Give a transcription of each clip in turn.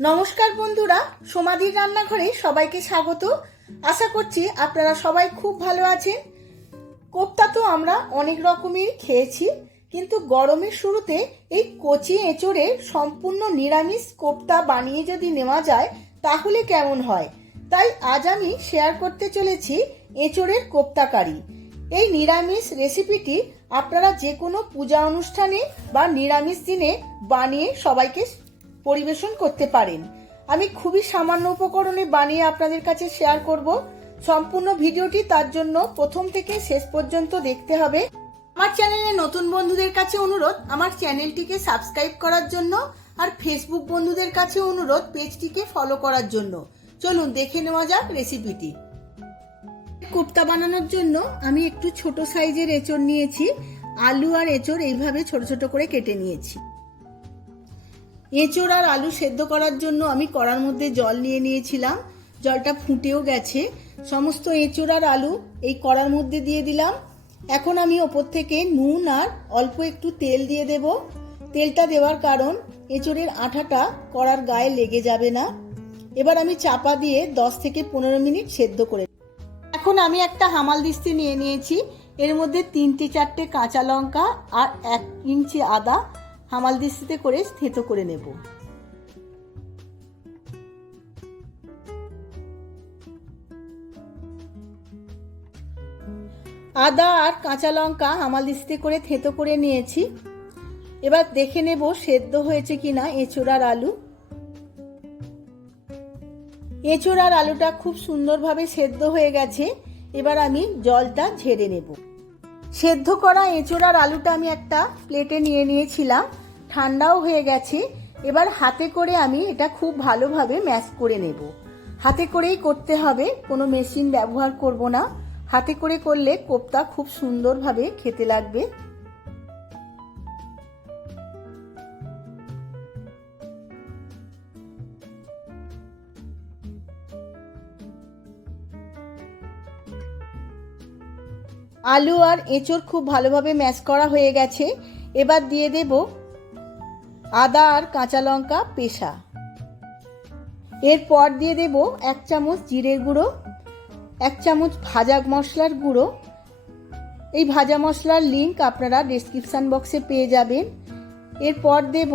নমস্কার বন্ধুরা, সমাধির রান্নাঘরে সবাইকে স্বাগত। আশা করছি আপনারা সবাই খুব ভালো আছেন। কোপ্তা তো আমরা অনেক রকমের খেয়েছি, কিন্তু গরমের শুরুতে এই কচি এঁচড়ের সম্পূর্ণ নিরামিষ কোপ্তা বানিয়ে যদি নেওয়া যায়, তাহলে কেমন হয়? তাই আজ আমি শেয়ার করতে চলেছি এঁচড়ের কোপ্তা কারি। এই নিরামিষ রেসিপিটি আপনারা যে কোনো পূজা অনুষ্ঠানে বা নিরামিষ দিনে বানিয়ে সবাইকে পরিবেশন করতে পারেন। আমি খুবই সামান্য উপকরণে বানিয়ে আপনাদের কাছে শেয়ার করব। সম্পূর্ণ ভিডিওটি তার জন্য প্রথম থেকে শেষ পর্যন্ত দেখতে হবে। আমার চ্যানেলে নতুন বন্ধুদের কাছে অনুরোধ, আমার চ্যানেলটিকে সাবস্ক্রাইব করার জন্য আর ফেসবুক বন্ধুদের কাছে অনুরোধ পেজটিকে ফলো করার জন্য। চলুন দেখে নেওয়া যাক রেসিপিটি কোপ্তা বানানোর জন্য আমি একটু ছোট সাইজের এঁচড় নিয়েছি। আলু আর এঁচড় এইভাবে ছোট ছোট করে কেটে নিয়েছি। এঁচড় আর আলু সেদ্ধ করার জন্য আমি কড়ার মধ্যে জল নিয়ে নিয়েছিলাম। জলটা ফুটেও গেছে। সমস্ত এঁচড় আর আলু এই কড়ার মধ্যে দিয়ে দিলাম। এখন আমি ওপর থেকে নুন আর অল্প একটু তেল দিয়ে দেব। তেলটা দেওয়ার কারণ এঁচড়ের আঠাটা কড়ার গায়ে লেগে যাবে না। এবার আমি চাপা দিয়ে দশ থেকে পনেরো মিনিট সেদ্ধ করে এখন আমি একটা হামাল দিস্তি নিয়ে নিয়েছি। এর মধ্যে তিনটে চারটে কাঁচা লঙ্কা আর এক ইঞ্চি আদা হামাল দিস্তিতে করে থেতো করে নেব। আদা আর কাঁচা লঙ্কা হামাল দিস্তিতে করে থেতো করে নিয়েছি। এবার দেখে নেব সেদ্ধ হয়েছে কিনা এঁচোড়ার আলু। এঁচোড়ার আলুটা খুব সুন্দরভাবে সেদ্ধ হয়ে গেছে। এবার আমি জলটা ঝেড়ে নেব। সেদ্ধ করা এঁচোড়ার আলুটা আমি একটা প্লেটে নিয়ে নিয়েছিলাম। ঠান্ডাও হয়ে গেছে। এবার হাতে করে আমি এটা খুব ভালোভাবে ম্যাশ করে নেব। হাতে করেই করতে হবে, কোনো মেশিন ব্যবহার করব না। হাতে করে করলে কোপ্তা খুব সুন্দরভাবে খেতে লাগবে। আলু আর এঁচড় খুব ভালোভাবে ম্যাশ করা হয়ে গেছে। এবার দিয়ে দেব আদা আর কাঁচা লঙ্কা পেশা। এরপর দিয়ে দেব এক চামচ জিরের গুঁড়ো, এক চামচ ভাজা মশলার গুঁড়ো। এই ভাজা মশলার লিঙ্ক আপনারা ডিসক্রিপশান বক্সে পেয়ে যাবেন। এরপর দেব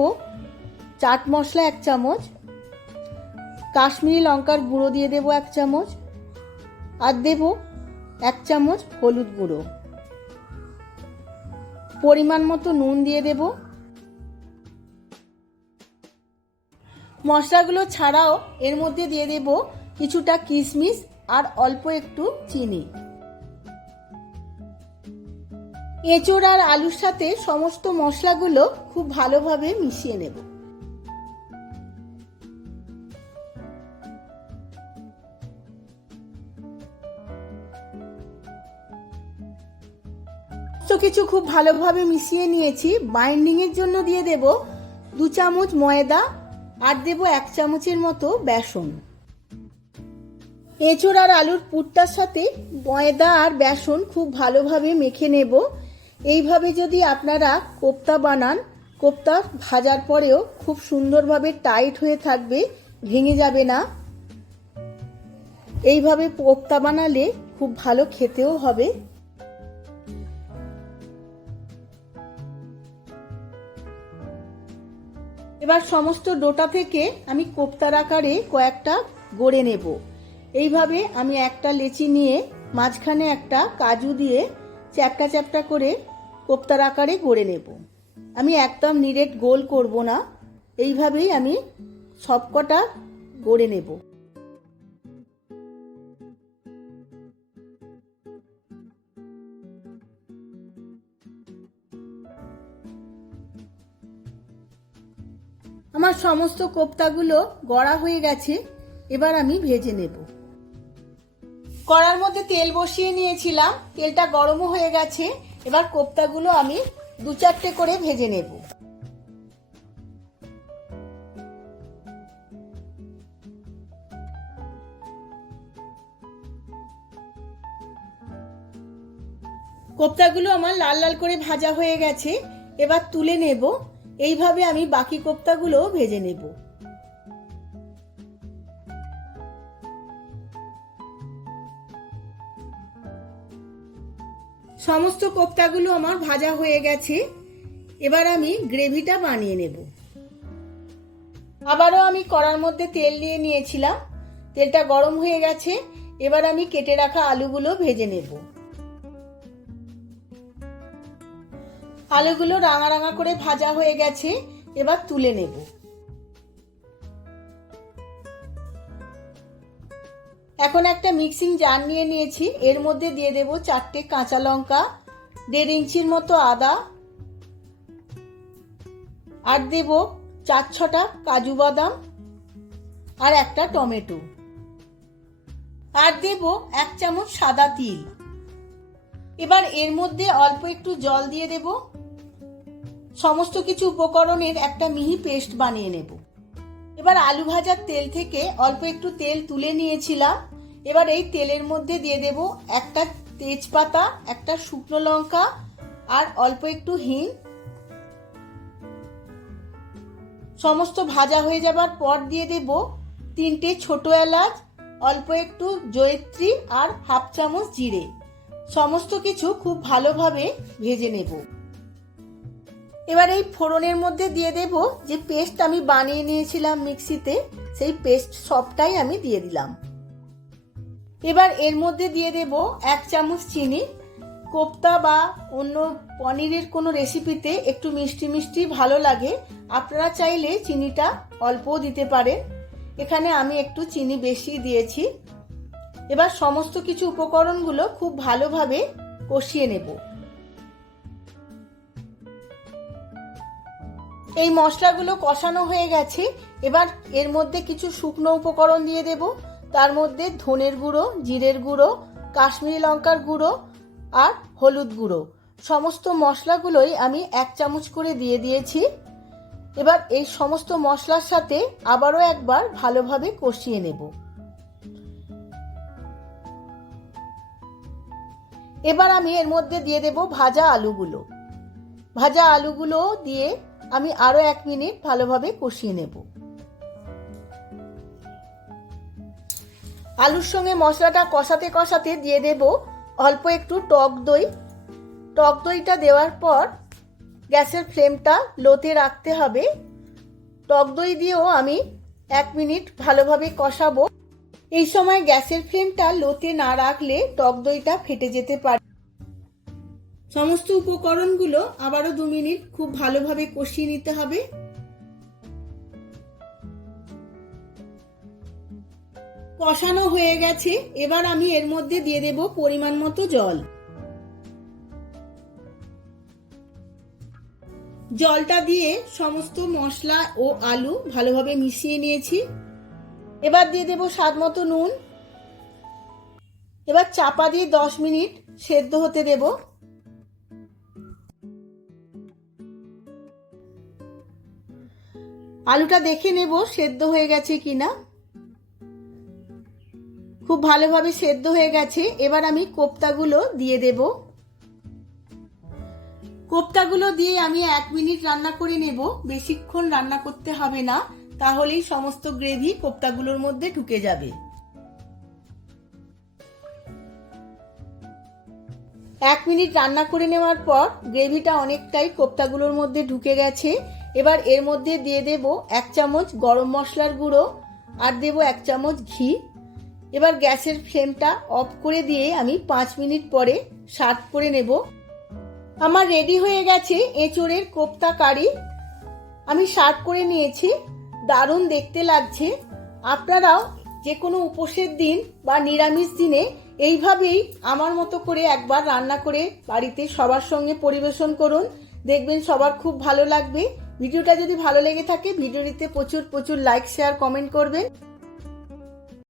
চাট মশলা এক চামচ, কাশ্মীরি লঙ্কার গুঁড়ো দিয়ে দেব এক চামচ, আর দেব এক চামচ হলুদ গুঁড়ো। পরিমাণ মতো নুন দিয়ে দেব। মশলাগুলো ছাড়াও এর মধ্যে দিয়ে দেব কিছুটা কিশমিশ আর অল্প একটু চিনি। এঁচোড় আর আলুর সাথে সমস্ত মশলাগুলো খুব ভালোভাবে মিশিয়ে নেব। সমস্ত কিছু খুব ভালোভাবে মিশিয়ে নিয়েছি। বাইন্ডিং এর জন্য দিয়ে দেব দু চামচ ময়দা আর দেব এক চামচের মতো বেসন। এঁচড় আর আলুর পুরটার সাথে ময়দা আর বেসন খুব ভালোভাবে মেখে নেব। এইভাবে যদি আপনারা কোপ্তা বানান, কোপ্তা ভাজার পরেও খুব সুন্দরভাবে টাইট হয়ে থাকবে, ভেঙে যাবে না। এইভাবে কোপ্তা বানালে খুব ভালো খেতেও হবে। এবার সমস্ত ডোটা থেকে আমি কোপ্তার আকারে কয়েকটা গড়ে নেব। এইভাবে আমি একটা লেচি নিয়ে মাঝখানে একটা কাজু দিয়ে চ্যাপটা চ্যাপটা করে কোপ্তার আকারে গড়ে নেব। আমি একদম নিরেট গোল করব না। এইভাবেই আমি সবকটা গড়ে নেব। আমার সমস্ত কোপ্তাগুলো গড়া হয়ে গেছে, এবার আমি ভেজে নেব। কড়ার মধ্যে তেল বসিয়ে নিয়েছিলাম, তেলটা গরমও হয়ে গেছে, এবার কোপ্তাগুলো আমি দু চারটে করে ভেজে নেব। কোপ্তাগুলো আমার লাল লাল করে ভাজা হয়ে গেছে, এবার তুলে নেব। এইভাবে আমি বাকি কোপ্তাগুলো ভেজে নেব। সমস্ত কোপ্তাগুলো আমার ভাজা হয়ে গেছে। এবার আমি গ্রেভিটা বানিয়ে নেব। আবারও আমি কড়ার মধ্যে তেল নিয়ে নিয়েছিলাম। তেলটা গরম হয়ে গেছে। এবার আমি কেটে রাখা আলুগুলো ভেজে নেব। আলুগুলো রাঙা রাঙা করে ভাজা হয়ে গেছে, এবার তুলে নেব। এখন একটা মিক্সিং জার নিয়ে নিয়েছি, এর মধ্যে দিয়ে দেব চারটে কাঁচা লঙ্কা, দেড় ইঞ্চির মতো আদা, আর দেব চার ছটা কাজু বাদাম, আর একটা টমেটো। আর দেব এক চামচ সাদা তিল। এবার এর মধ্যে অল্প একটু জল দিয়ে দেব। সমস্ত কিছু উপকরণের একটা মিহি পেস্ট বানিয়ে নেব। এবার আলু ভাজার তেল থেকে অল্প একটু তেল তুলে নিয়েছিলাম। এবার এই তেলের মধ্যে দিয়ে দেব একটা তেজপাতা, একটা শুকনো লঙ্কা আর অল্প একটু হিং। সমস্ত ভাজা হয়ে যাবার পর দিয়ে দেব তিনটে ছোট এলাচ, অল্প একটু জয়ত্রী আর হাফ চামচ জিরে। সমস্ত কিছু খুব ভালোভাবে ভেজে নেব। এবার এই ফোড়নের মধ্যে দিয়ে দেব যে পেস্ট আমি বানিয়ে নিয়েছিলাম মিক্সিতে, সেই পেস্ট সবটাই আমি দিয়ে দিলাম। এবার এর মধ্যে দিয়ে দেব এক চামচ চিনি। কোপ্তা বা অন্য পনিরের কোনো রেসিপিতে একটু মিষ্টি মিষ্টি ভালো লাগে, আপনারা চাইলে চিনিটা অল্পও দিতে পারেন। এখানে আমি একটু চিনি বেশি দিয়েছি। এবার সমস্ত কিছু উপকরণগুলো খুব ভালোভাবে কষিয়ে নেব। এই মশলাগুলো কষানো হয়ে গেছে। এবার এর মধ্যে কিছু শুকনো উপকরণ দিয়ে দেব। তার মধ্যে ধনের গুঁড়ো, জিরের গুঁড়ো, কাশ্মীরি লঙ্কার গুঁড়ো আর হলুদ গুঁড়ো। সমস্ত মশলাগুলোই আমি এক চামচ করে দিয়ে দিয়েছি। এবার এই সমস্ত মশলার সাথে আবারও একবার ভালোভাবে কষিয়ে নেব। এবার আমি এর মধ্যে দিয়ে দেব ভাজা আলুগুলো। ভাজা আলুগুলো দিয়ে আমি আরও এক মিনিট ভালোভাবে কষিয়ে নেব। আলুর সঙ্গে মশলাটা কষাতে কষাতে দিয়ে দেব অল্প একটু টক দই। টক দইটা দেওয়ার পর গ্যাসের ফ্লেমটা লোতে রাখতে হবে। টক দই দিয়েও আমি এক মিনিট ভালোভাবে কষাবো। এই সময় গ্যাসের ফ্লেমটা লোতে না রাখলে টক দইটা ফেটে যেতে পারে। সমস্ত উপকরণগুলো আবারও দু মিনিট খুব ভালোভাবে কষিয়ে নিতে হবে। কষানো হয়ে গেছে। এবার আমি এর মধ্যে দিয়ে দেব পরিমাণ মতো জল। জলটা দিয়ে সমস্ত মশলা ও আলু ভালোভাবে মিশিয়ে নিয়েছি। এবার দিয়ে দেব স্বাদ মতো নুন। এবার চাপা দিয়ে দশ মিনিট সেদ্ধ হতে দেব। আলুটা দেখে নেব, সেদ্ধ হয়ে গেছে কিনা। খুব ভালোভাবে সেদ্ধ হয়ে গেছে। এবার আমি কোপ্তাগুলো দিয়ে দেব। কোপ্তাগুলো দিয়ে আমি এক মিনিট রান্না করে নেব। বেশিক্ষণ রান্না করতে হবে না, তাহলেই সমস্ত গ্রেভি কোপ্তাগুলোর মধ্যে ঢুকে যাবে। এক মিনিট রান্না করে নেওয়ার পর গ্রেভিটা অনেকটাই কোপ্তাগুলোর মধ্যে ঢুকে গেছে। এবার এর মধ্যে দিয়ে দেব এক চামচ গরম মশলার গুঁড়ো আর দেব এক চামচ ঘি। এবার গ্যাসের ফ্লেমটা অফ করে দিয়ে আমি পাঁচ মিনিট পরে সার্ভ করে নেব। আমার রেডি হয়ে গেছে এঁচোড়ের কোপ্তা কারি। আমি সার্ভ করে নিয়েছি। দারুণ দেখতে লাগছে। আপনারাও যে কোনো উপোসের দিন বা নিরামিষ দিনে এইভাবেই আমার মতো করে একবার রান্না করে বাড়িতে সবার সঙ্গে পরিবেশন করুন। দেখবেন সবার খুব ভালো লাগবে। ভিডিওটা যদি ভালো লেগে থাকে ভিডিও নিতে প্রচুর প্রচুর লাইক শেয়ার কমেন্ট করবেন।